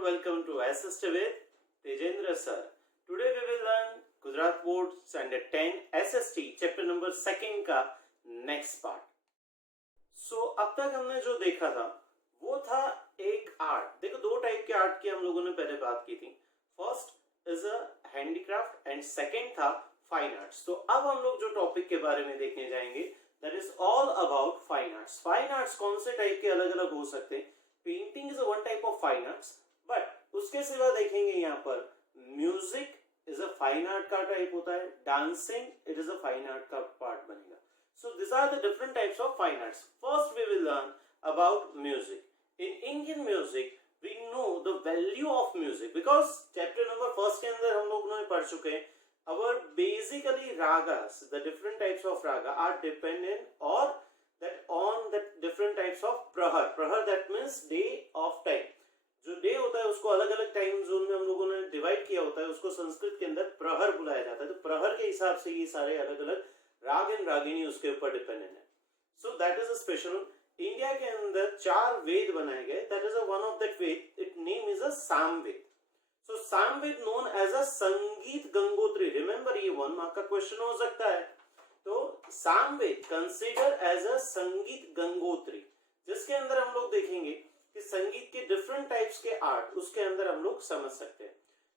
and welcome to Assist with Tejendra sir. Today we will learn Gujarat Board Standard 10 SST chapter number 2 का next part. So अब तक हमने जो देखा था वो था एक आर्ट. देखो दो टाइप के आर्ट की हम लोगों ने पहले बात की थी. First is a handicraft and second था फाइन आर्ट्स. तो अब हम लोग जो टॉपिक के बारे में देखने जाएंगे that is all about fine arts. Fine arts कौन से टाइप के अलग अलग हो सकते हैं. Painting is one type of fine arts, but उसके सिवा देखेंगे यहाँ पर music is a fine art का टाइप होता है, dancing it is a fine art का पार्ट बनेगा. So this are the different types of fine arts. First we will learn about music. In Indian music we know the value of music because chapter number first के अंदर हम लोग पढ़ चुके हैं. Our basically ragas, the different types of raga are dependent or that on the different types of prahar. Prahar that means day of time. जो day होता है उसको अलग अलग टाइम जोन में हम लोगों ने डिवाइड किया होता है, उसको संस्कृत के अंदर प्रहर बुलाया जाता है. तो प्रहर के हिसाब से ये सारे अलग अलग राग एंड रागिनी उसके ऊपर डिपेंडेंट है. So that is a special. India के अंदर 4 वेद बनाए गए. That is one of that Veda. It name is a Samaveda. So Samved known as a संगीत गंगोत्री. रिमेंबर ये 1 मार्क का क्वेश्चन हो सकता है. तो सामवेद कंसिडर एज अ संगीत गंगोत्री, जिसके अंदर हम लोग देखेंगे कि संगीत के डिफरेंट टाइप्स के आर्ट उसके अंदर हम लोग समझ सकते हैं.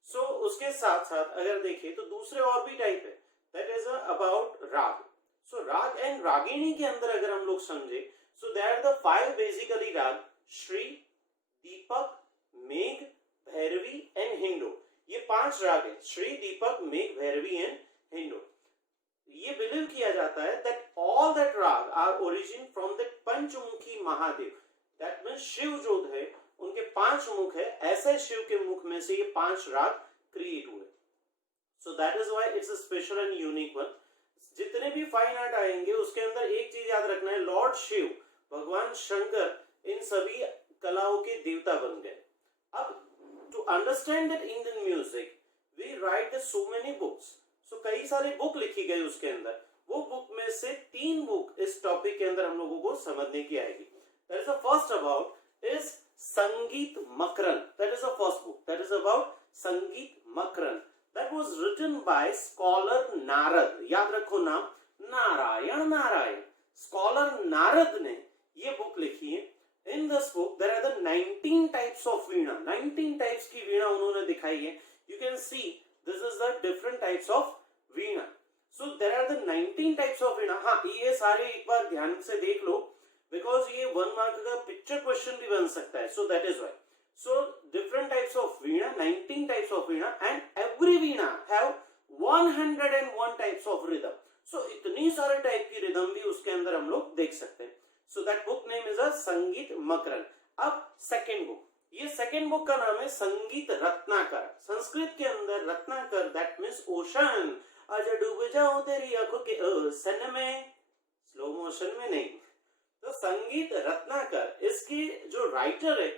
सो उसके साथ साथ अगर देखें तो दूसरे और भी टाइप है. दैट इज अबाउट राग. सो राग एंड रागिनी के अंदर अगर हम लोग समझे सो दैट द 5 बेसिकली राग श्री, दीपक, मेघ, भैरवी एंड हिंडो. ये 5 राग है. श्री, दीपक, मेघ, भैरवी एंड हिंडो. ये बिलीव किया जाता है that all that raga are origin from that Panchmukhi Mahadev. That means Shiva जो है उनके 5 मुख है. ऐसे शिव के मुख में से ये 5 राग क्रिएट हुए. सो that is why it's a special and unique one. जितने भी फाइन आर्ट आएंगे उसके अंदर एक चीज याद रखना है, लॉर्ड शिव, भगवान शंकर इन सभी कलाओं के देवता बन गए. अब to understand that Indian music, we write so many books. So कई सारी बुक लिखी गई उसके अंदर. वो बुक में से 3 बुक इस टॉपिक के अंदर हम लोगों को समझने की आएगी. That is the first about is संगीत Makarand. That is the first book. That is about संगीत Makarand. That was written by scholar Narad. याद रखो नाम, नारायण नारायण. स्कॉलर नारद ने ये बुक लिखी है. In this book there are the 19 types of veena. 19 types की वीणा उन्होंने दिखाई है. You can see this is the different types of veena. So there are the 19 types of veena. हाँ, ये सारे एक बार ध्यान से देख लो because ये 1 मार्क का पिक्चर क्वेश्चन भी बन सकता है. So that is why. So different types of veena, 19 types of veena, and every veena have 101 types of rhythm. So इतनी सारे टाइप की रिदम भी उसके अंदर हम लोग देख सकते हैं. So that book name is a संगीत मकरन. अब सेकेंड बुक, ये सेकेंड बुक का नाम है संगीत रत्नाकर. संस्कृत के अंदर रत्नाकर दैट मीन्स ओशन. आज डूब जाऊं तेरी आंखों के ओशन में, स्लो मोशन में नहीं. तो संगीत रत्नाकर, इसकी जो राइटर है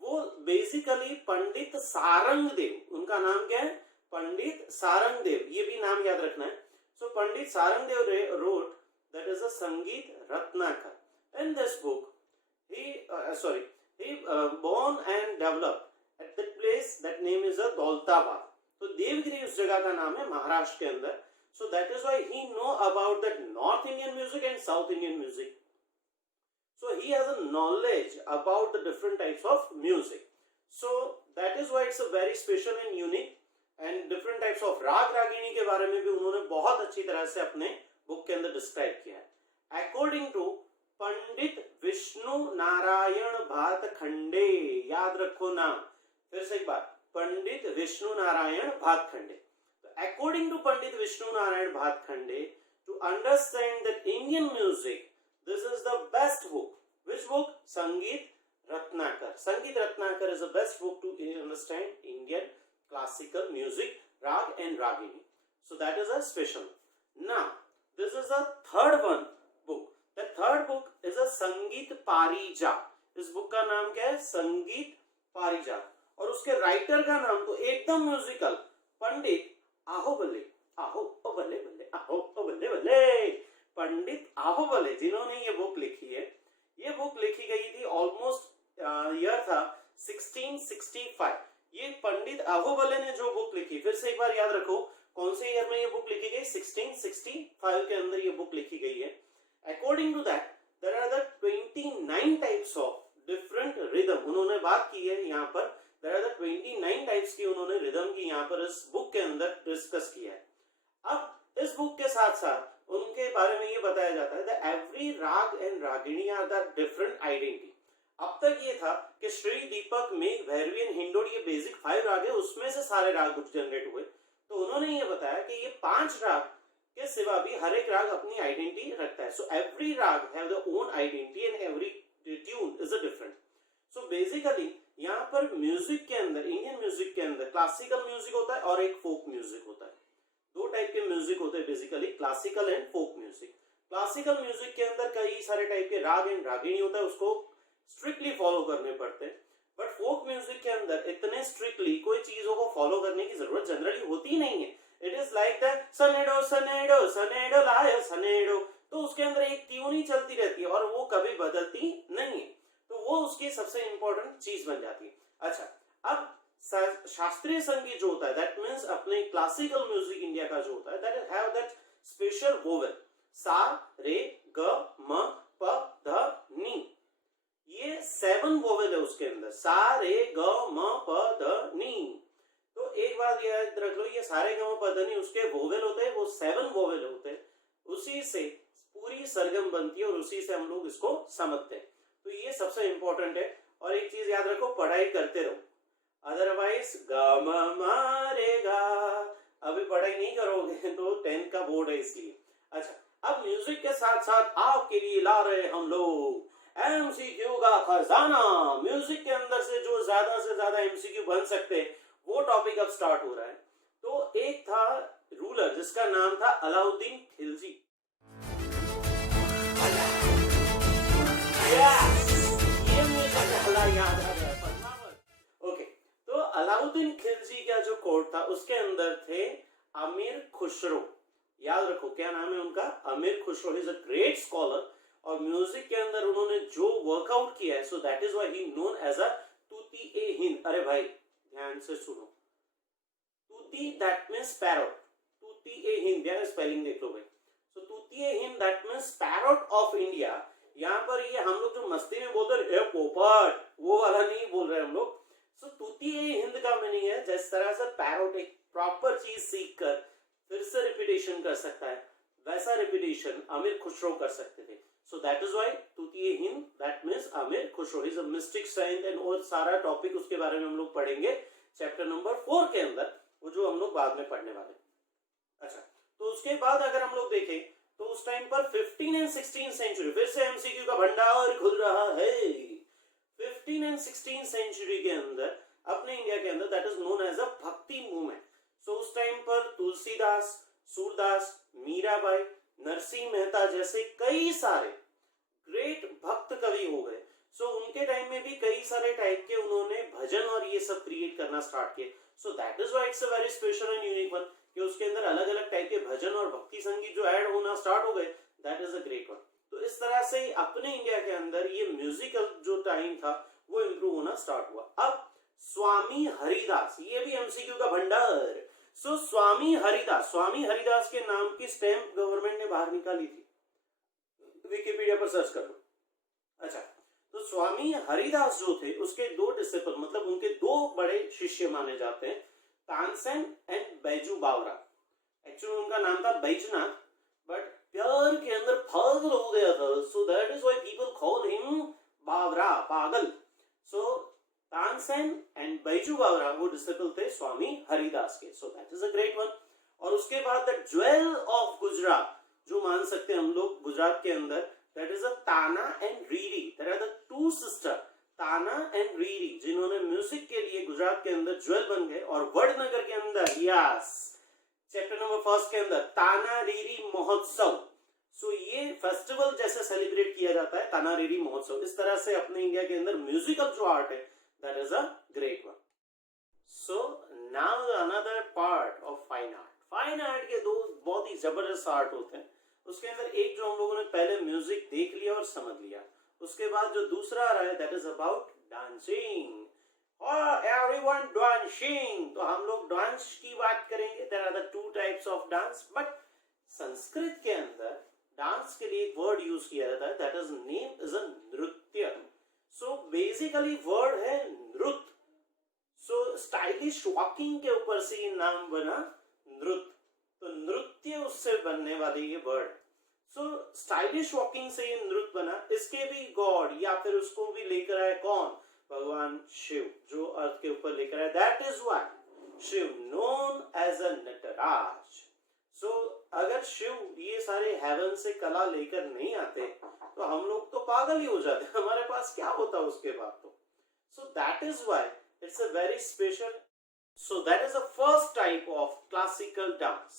वो बेसिकली पंडित सारंग देव. उनका नाम क्या है? पंडित सारंग देव. ये भी नाम याद रखना है. सो पंडित सारंग देव रोट दैट इज अ संगीत Ratnakar. In this book, he born and developed at that place that name is a Daulatabad. तो देवगिरी उस जगह का नाम है महाराष्ट्र के अंदर. So that is why he know about that North Indian music and South Indian music. So he has a knowledge about the different types of music. So that is why it's a very special and unique. And different types of राग रागिनी के बारे में भी उन्होंने बहुत अच्छी तरह से अपने बुक के अंदर डिस्क्राइब किया है. According to पंडित विष्णु नारायण भातखंडे. याद रखो नाम. फिर से एक बार, Pandit Vishnu Narayan Bhatkhande. According to Pandit Vishnu Narayan Bhatkhande, to understand the Indian music this is the best book. Which book? Sangeet Ratnakar. Sangeet Ratnakar is the best book to understand Indian classical music, raga and ragini. So that is a special. Now this is the third one book. The third book is a संगीत पारिजात. इस book का नाम क्या है? संगीत पारिजात. और उसके राइटर का नाम तो एकदम म्यूजिकल, पंडित आहोबले. आहो ओ बल्ले बल्ले, आहो ओ बल्ले बल्ले. पंडित आहोबले जिन्होंने ये बुक लिखी है. ये बुक लिखी गई थी ऑलमोस्ट ईयर था 1665. ये पंडित अहोबले ने जो बुक लिखी, फिर से एक बार याद रखो कौन से ईयर में ये बुक लिखी गई, 1665 के अंदर ये बुक लिखी गई है। According to that there are the 29 types of different rhythm, उन्होंने बात की है यहाँ पर, देयर आर द 29 टाइप्स की उन्होंने रिदम की यहाँ पर इस बुक के अंदर डिस्कस किया है। अब इस बुक के साथ साथ उनके बारे में ये बताया जाता है that every raga and ragini are the different identity. अब तक ये था कि श्री, दीपक, मेघ, भैरवी एंड हिंडोल ये बेसिक 5 राग है, उसमें से सारे राग जनरेट हुए। तो उन्होंने ये बताया कि ये 5 राग के सिवा भी हर एक राग अपनी आइडेंटिटी रखता है। सो एवरी राग have the own identity and every tune is a different. So basically यहाँ पर म्यूजिक के अंदर, इंडियन म्यूजिक के अंदर क्लासिकल म्यूजिक होता है और एक फोक म्यूजिक होता है। 2 टाइप के म्यूजिक होते हैं basically, classical and folk music. Classical music के अंदर कई सारे टाइप के राग एंड रागिणी होता है, उसको स्ट्रिक्टली फॉलो करने पड़ते हैं। बट फोक म्यूजिक के अंदर इतने स्ट्रिक्टली कोई चीजों को फॉलो करने की जरूरत जनरली होती नहीं है। इट इज लाइक द सनेडो सनेडो सनेडो लायो सनेडो, तो उसके अंदर एक ट्यून ही चलती रहती है और वो कभी बदलती नहीं है, तो वो उसकी सबसे इंपॉर्टेंट चीज बन जाती है। अच्छा, अब शास्त्रीय संगीत जो होता है, दैट मींस अपने क्लासिकल म्यूजिक इंडिया का जो होता है, that have that special vowel सा रे ग म प ध नी, ये 7 वोवेल है उसके अंदर, सा रे ग म प ध नी। तो एक बात याद रख लो, ये सारे ग म प ध नी उसके वोवेल होते हैं, वो 7 वोवेल होते हैं, उसी से पूरी सरगम बनती है और उसी से हम लोग इसको समझते हैं। तो ये सबसे इंपॉर्टेंट है। और एक चीज याद रखो, पढ़ाई करते रहो, अदरवाइज ग म म रे गा, अभी पढ़ाई नहीं करोगे तो 10th का बोर्ड है इसलिए। अच्छा, अब म्यूजिक के साथ साथ आपके लिए ला रहे हम लोग एमसीक्यू का खजाना। म्यूजिक के अंदर से जो ज्यादा से ज्यादा एमसीक्यू बन सकते हैं वो टॉपिक अब स्टार्ट हो रहा है। तो एक था रूलर जिसका नाम था अलाउद्दीन खिलजी। ये मुझे पहला याद आ गया। ओके, तो अलाउद्दीन खिलजी का जो कोर्ट था उसके अंदर थे अमीर खुसरो। याद रखो क्या नाम है उनका, Amir Khusro. Is a great scholar और म्यूजिक के अंदर उन्होंने जो वर्कआउट किया है, so that is why he known as a Tuti e Hind. अरे भाई ध्यान से सुनो, tuti that means parrot, Tuti e Hind, यार स्पेलिंग देख लो भाई। So Tuti e Hind that means parrot of India. यहाँ पर ये हम लोग जो मस्ती में बोलते हैं पोपट, वो वाला नहीं बोल रहे हम लोग। सो तूती ए हिंद का मीनिंग है जिस तरह से पैरट एक प्रॉपर चीज सीख कर फिर से रिपीटेशन कर सकता है, वैसा रिपीटेशन अमीर खुसरो कर सकते थे। So that is why तूती e Hind that means अमीर Khusro is a mystic saint and और सारा टॉपिक उसके बारे में हम लोग पढ़ेंगे चैप्टर नंबर 4 के अंदर, वो जो हम लोग बाद में पढ़ने वाले। अच्छा, तो उसके बाद अगर हम लोग देखें तो उस टाइम पर 15 एंड 16 सेंचुरी, फिर से एमसीक्यू का भंडार खुल रहा है। 15 एंड 16 सेंचुरी के अंदर अपने इंडिया के अंदर that is known as a bhakti movement. सो उस टाइम पर तुलसीदास, सूरदास, मीराबाई, नरसिंह मेहता जैसे कई सारे ग्रेट भक्त कवि हो गए। सो उनके टाइम में भी कई सारे टाइप के उन्होंने भजन और ये सब क्रिएट करना स्टार्ट किए। सो that is why it's a very special and unique one, कि उसके अंदर अलग अलग टाइप के भजन और भक्ति संगीत जो ऐड होना स्टार्ट हो गए, that is a great one. तो इस तरह से अपने इंडिया के अंदर ये म्यूजिकल जो टाइम था वो इम्प्रूव होना स्टार्ट हुआ। अब स्वामी हरिदास, ये भी एमसीक्यू का भंडार। सो स्वामी हरिदास के नाम की स्टैंप गवर्नमेंट ने बाहर निकाली थी, विकिपीडिया पर सर्च कर लो। अच्छा, तो स्वामी हरिदास जो थे उसके 2 डिसिपल, मतलब उनके 2 बड़े शिष्य माने जाते हैं, Tansen and Baiju Bawra. Actually उनका नाम था बैजनाथ, बट प्यार के अंदर पागल हो गया था, so that is why people call him Bawra, पागल। सो तानसेन एंड बैजू बावरा वो डिसिपल थे स्वामी हरिदास के। सो that is a great one. और उसके बाद द ज्वेल ऑफ गुजरात जो मान सकते हैं हम लोग गुजरात के अंदर, that is a Tana and Riri. There are the 2 sister Tana and Riri, जिन्होंने म्यूजिक के लिए गुजरात के अंदर ज्वेल बन गए। और वडनगर के अंदर, यस, चैप्टर नंबर 1 के अंदर ताना रीरी महोत्सव। सो ये फेस्टिवल जैसे सेलिब्रेट किया जाता है, ताना रीरी महोत्सव। इस तरह से अपने इंडिया के अंदर म्यूजिकल जो आर्ट है that is a great one. So now another part of fine art. Fine art के 2 बहुत ही जबरदस्त आर्ट होते हैं। उसके अंदर एक जो हम लोगों ने पहले म्यूजिक देख लिया और समझ लिया, उसके बाद जो दूसरा आ रहा है दैट इज अबाउट डांसिंग। और एवरी want dancing, तो हम लोग डांस की बात करेंगे. There are the two types of dance, but Sanskrit के अंदर डांस के लिए एक वर्ड यूज किया जाता है, that is name is a नृत्य. So basically वर्ड है नृत्य. So स्टाइलिश वॉकिंग के ऊपर से ये नाम बना नृत्य. तो नृत्य उससे बनने वाली ये वर्ड. सो स्टाइलिश वॉकिंग से ये नृत्य बना. इसके भी गॉड या फिर उसको भी लेकर आए कौन? भगवान शिव, जो अर्थ के ऊपर लेकर आए. That is why Shiva known as a Nataraj. So अगर शिव ये सारे हेवन से कला लेकर नहीं आते तो हम लोग तो पागल ही हो जाते. हमारे पास क्या होता उसके बाद तो. सो that is why it's a very special. So that is the first type of classical dance.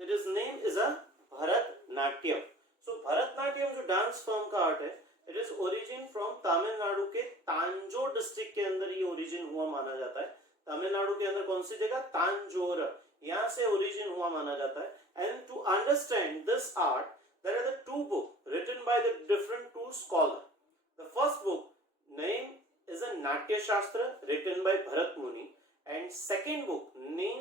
That is name is a Bharatnatyam. So Bharatnatyam जो डांस फॉर्म का आर्ट है, it is origin from Tamil Nadu के Tanjore district के अंदर ये origin हुआ माना जाता है. तमिलनाडु के अंदर कौन सी जगह? तांजोर. यहाँ से ओरिजिन हुआ माना जाता है. And to understand this art, there are the two books written by the different two scholars. The first book name is a Natya Shastra written by Bharat Muni. And second book name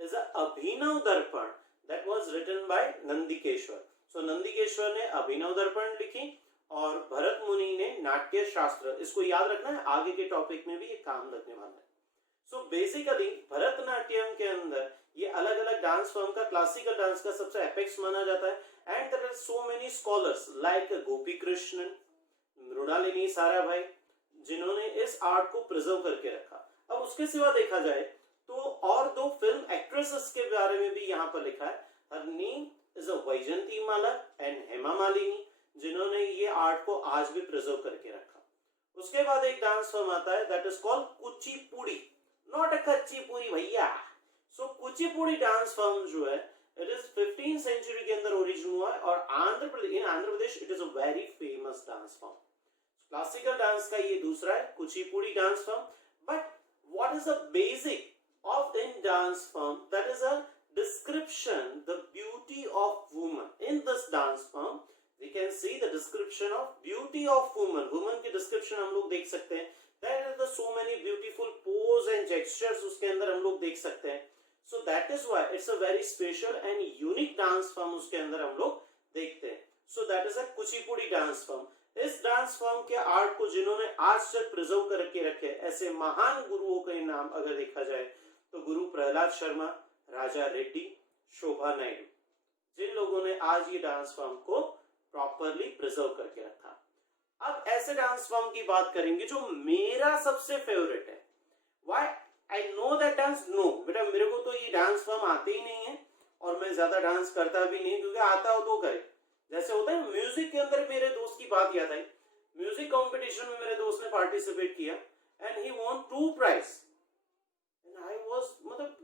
is a Abhinav Darpan that was written by Nandikeshwar. So Nandikeshwar ने अभिनव दर्पण लिखी और भरत मुनि ने नाट्य शास्त्र. इसको याद रखना है, आगे के टॉपिक में भी ये काम लगने वाला है. सो बेसिकली भरतनाट्यम के अंदर ये अलग अलग डांस फॉर्म का क्लासिकल डांस का सबसे एपेक्स माना जाता है. And there are so many scholars like Gopi Krishnan, Mrinalini Sarabhai, जिन्होंने इस आर्ट को प्रिजर्व करके रखा. अब उसके सिवा देखा जाए तो और दो फिल्म एक्ट्रेसेस के बारे में भी यहाँ पर लिखा है. Her name is a Vyjayanthimala and Hema Malini, जिन्होंने ये आर्ट को आज भी प्रिजर्व करके रखा. उसके बाद एक डांस फॉर्म आता है that is called Kuchipudi. Not a कच्चीपुड़ी भैया. सो कुचिपुड़ी डांस फॉर्म जो है इट इज 15th सेंचुरी के अंदर ओरिजिन हुआ है और Andhra Pradesh it is a very famous dance form. Classical dance का ये दूसरा है Kuchipudi dance form. But what is the basic of in dance form? That is a description the beauty of woman. In this dance form we can see the description of beauty of woman. Woman की description हम लोग देख सकते हैं. There are the so many beautiful pose and gestures उसके अंदर हम लोग देख सकते हैं. So that is why it's a very special and unique dance form उसके अंदर हम लोग देखते हैं. So that is a Kuchipudi dance form. इस डांस फॉर्म के आर्ट को जिन्होंने आज तक प्रिजर्व करके रखे ऐसे महान गुरुओं के नाम अगर देखा जाए तो गुरु प्रहलाद शर्मा, राजा रेड्डी, शोभा नायडू, जिन लोगों ने आज ये डांस फॉर्म को प्रॉपरली प्रिजर्व करके रखा. अब ऐसे डांस फॉर्म की बात करेंगे जो मेरा सबसे फेवरेट है. Why I know that dance? No बेटा, मेरे को तो ये डांस फॉर्म आते ही नहीं है और मैं ज्यादा डांस करता भी नहीं, क्योंकि आता हो तो करे. जैसे होता है म्यूजिक के अंदर, मेरे दोस्त की बात याद आई. म्यूजिक कंपटीशन में मेरे दोस्त ने पार्टिसिपेट किया and he won 2 prize. And I was मतलब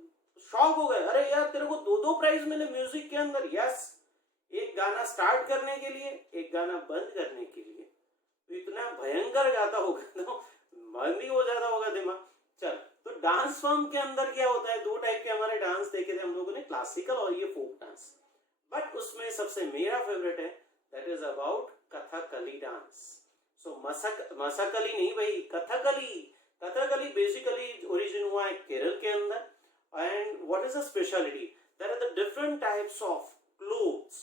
शॉक हो गए. अरे यार तेरे को 2 प्राइज मिले म्यूजिक के अंदर. यस, एक गाना स्टार्ट करने के लिए, एक गाना बंद करने के लिए. तो इतना भयंकर गाता होगा तो बंद ही हो जाता होगा दिमाग. चल, तो डांस फॉर्म के अंदर क्या होता है? 2 टाइप के हमारे डांस देखे थे हम लोगों ने, क्लासिकल और ये फोक डांस. बट उसमें सबसे मेरा फेवरेट है that is about Kathakali dance. So Masakali नहीं भाई, कथकली. कथकली बेसिकली ओरिजिन हुआ है केरल के अंदर. And what is the speciality? There are the different types of cloths.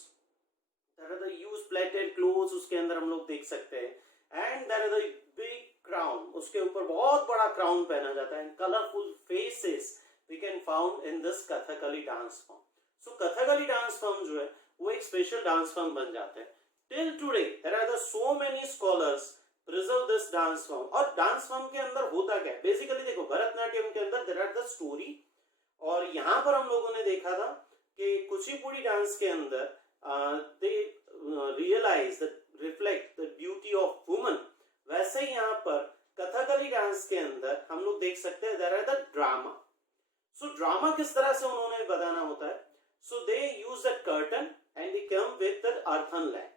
There are the use plated cloths उसके अंदर हम लोग देख सकते हैं. And there are the big crown, उसके ऊपर बहुत बड़ा क्राउन पहना जाता है. Colourful faces we can found in this Kathakali dance form. So Kathakali dance form जो है वो एक स्पेशल डांस फॉर्म बन जाते हैं. Till today there are the so many scholars preserve this dance form. और डांस फॉर्म के अंदर होता क्या है? बेसिकली देखो, भरतनाट्यम के अंदर देयर आर द स्टोरी, और यहाँ पर हम लोगों ने देखा था कि कुचिपुड़ी डांस के अंदर they realise the reflect the beauty of woman. वैसे ही यहाँ पर कथकली डांस के अंदर हम लोग देख सकते हैं there are the drama. So drama किस तरह से उन्होंने बताना होता है? So they use a curtain and they come with the earthen lamp.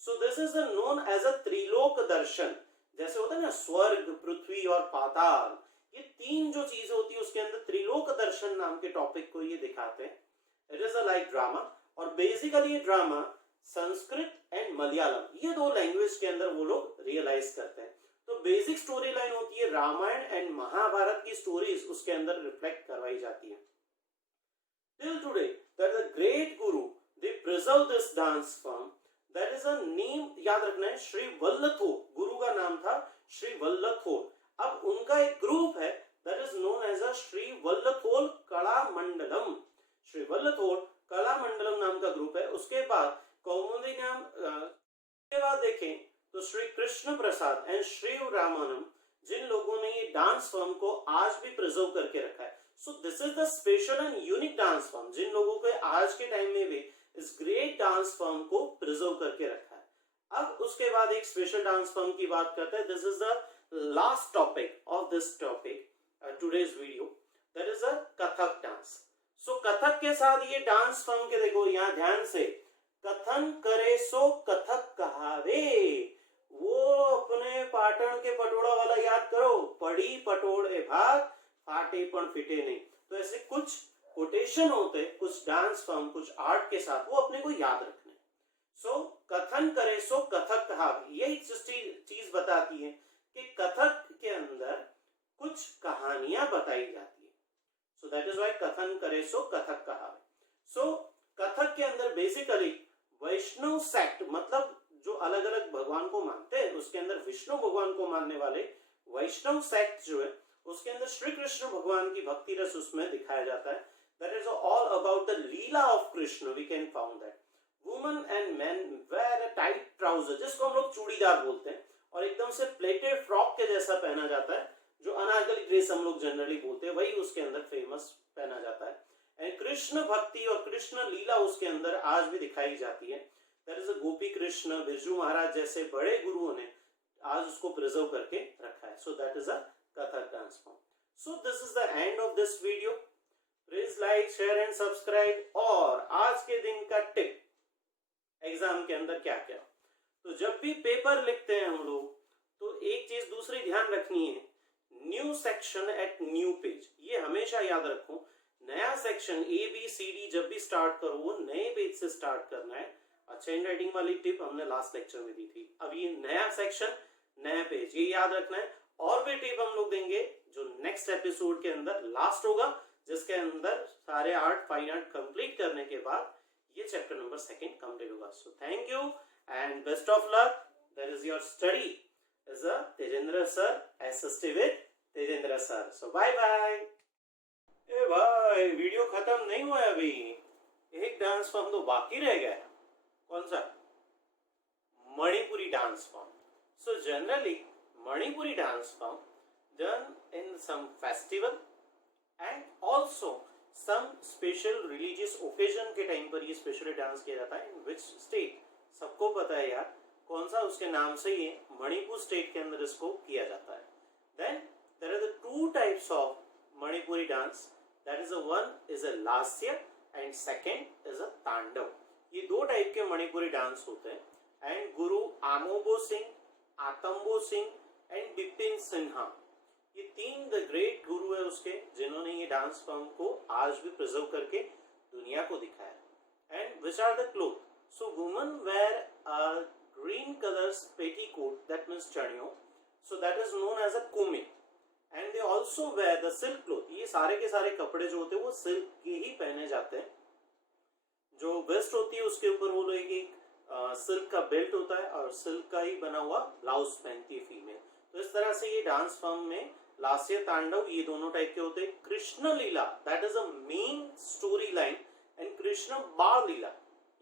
So this is known as a Trilok दर्शन. जैसे होता है ना स्वर्ग, पृथ्वी और पाताल, ये 3 जो चीजें होती है उसके अंदर त्रिलोक दर्शन नाम के टॉपिक को ये दिखाते हैं. It is a like drama. और बेसिकली ये ड्रामा संस्कृत एंड मलयालम, ये 2 लैंग्वेज के अंदर वो लोग रियलाइज करते हैं. तो बेसिक स्टोरी लाइन होती है रामायण एंड महाभारत की स्टोरीज उसके अंदर रिफ्लेक्ट करवाई जाती है. Till today, that the great guru, they preserve this dance form. That is a name, याद रखना है, श्री वल्लथोर. गुरु का नाम था श्री वल्लथोर. अब उनका एक ग्रुप है that is known as a Shri वल्लथोर कला मंडलम. श्री वल्लथोर कला मंडलम नाम का ग्रुप है. उसके बाद कौमुदी नाम के बाद देखें तो श्री कृष्ण प्रसाद एंड श्री रामानंद, जिन लोगों ने ये डांस फॉर्म को आज भी प्रिजर्व करके रखा है. So this is the special and unique dance form, जिन लोगों को आज के टाइम में भी इस ग्रेट डांस फॉर्म को प्रिजर्व करके रखा है. अब उसके बाद एक स्पेशल डांस फॉर्म की बात करते हैं. This is the last topic of this topic today's video, that is a Kathak dance. So Kathak के साथ ये डांस फॉर्म के देखो यहाँ ध्यान से, कथन करे सो कथक कहावे. वो अपने पाटण के पटोड़ा वाला याद करो, पड़ी पटोड़े भात फाटे पण फिटे नहीं. तो ऐसे कुछ कोटेशन होते हैं कुछ डांस फॉर्म कुछ आर्ट के साथ, वो अपने को याद रखने. सो कथन करे सो कथक कहावे, यही चीज बताती है कि कथक के अंदर कुछ कहानियां बताई जाती है. सो दैट इज व्हाई कथन करे सो कथक कहावे. सो कथक के अंदर बेसिकली वैष्णव सेक्ट, मतलब जो अलग अलग भगवान को मानते हैं, उसके अंदर विष्णु भगवान को मानने वाले वैष्णव सेक्ट जो है, उसके अंदर श्री कृष्ण भगवान की भक्ति रस उसमें दिखाया जाता है. That is all about the leela of Krishna. We can found that woman and men wear a tight trouser, जिसको हम लोग चूड़ीदार बोलते हैं, और एकदम से प्लेटेड फ्रॉक के जैसा पहना जाता है, जो अनारकली ड्रेस हम लोग जनरली बोलते हैं, वही उसके अंदर फेमस पहना जाता है. एंड कृष्ण भक्ति और कृष्ण लीला उसके अंदर आज भी दिखाई जाती है. दैट इज अ गोपी कृष्ण, बिरजू महाराज जैसे बड़े गुरुओं ने आज उसको प्रिजर्व करके रखा है. So that is a Kathak dance form. So this is the end of this video. Please like share and subscribe. और आज के दिन का टिप एग्जाम के अंदर क्या क्या, तो जब भी पेपर लिखते हैं हम लोग, तो एक चीज दूसरी ध्यान रखनी है, new section at new page. ये हमेशा याद रखो, नया section A B C D जब भी स्टार्ट करो वो नए पेज से स्टार्ट करना है. अच्छा, हैंड राइटिंग वाली टिप हमने लास्ट लेक्चर में दी थी. अब ये नया सेक्शन नया पेज, ये याद रखना है. और भी टिप हम लोग देंगे जो नेक्स्ट एपिसोड के अंदर लास्ट होगा, जिसके अंदर सारे आर्ट फाइन आर्ट कंप्लीट करने के बाद ये चैप्टर नंबर 2 कंप्लीट होगा. So thank you and best of luck. That is your study is a Tejendra sir, SST with Tejendra sir. So bye bye. ए भाई, वीडियो खत्म नहीं हुआ है अभी, एक डांस फॉर्म तो बाकी रह गया. कौन सा? Manipuri dance form. So generally Manipuri dance form done in some festival and also some special religious occasion के टाइम पर ये स्पेशली डांस किया जाता है. इन विच स्टेट सबको पता है यार, कौन सा, उसके नाम से ये मणिपुर स्टेट के अंदर इसको किया जाता है. Then there are the 2 types of Manipuri dance. That is one is a lasya and second is a tandava. ये 2 टाइप के मणिपुरी डांस होते हैं. And Guru आमोबो Singh, आतंबो Singh and Bipin Sinha, ये 3 द ग्रेट गुरु है उसके, जिन्होंने ये डांस फॉर्म को आज भी प्रिजर्व करके दुनिया को दिखाया. And which are the cloth. So woman wear a green colours petticoat, that means chaniyo, so that is known as a कुमे. And they also wear the silk cloth. ये सारे के सारे कपड़े जो होते हैं वो सिल्क के ही पहने जाते हैं. जो वेस्ट होती है उसके ऊपर वो लोग एक सिल्क का बेल्ट होता है और सिल्क का ही बना हुआ ब्लाउज पहनती है फीमेल. तो इस तरह से ये डांस फॉर्म में लास्य तांडव ये दोनों टाइप के होते हैं. Krishna Leela, that is a main story line, and Krishna Bal Leela,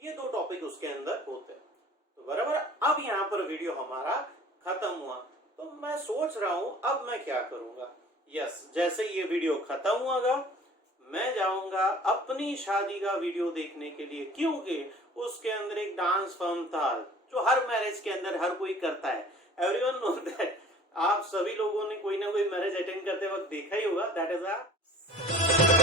ये 2 टॉपिक उसके अंदर होते हैं. तो बराबर. अब यहाँ पर वीडियो हमारा खत्म हुआ, तो मैं सोच रहा हूं अब मैं क्या करूंगा. यस, जैसे ये वीडियो खत्म हुआ मैं जाऊंगा अपनी शादी का वीडियो देखने के लिए, क्योंकि उसके अंदर एक डांस फॉर्म था जो हर मैरिज के अंदर हर कोई करता है. Everyone know that. आप सभी लोगों ने कोई ना कोई मैरिज अटेंड करते वक्त देखा ही होगा. That is a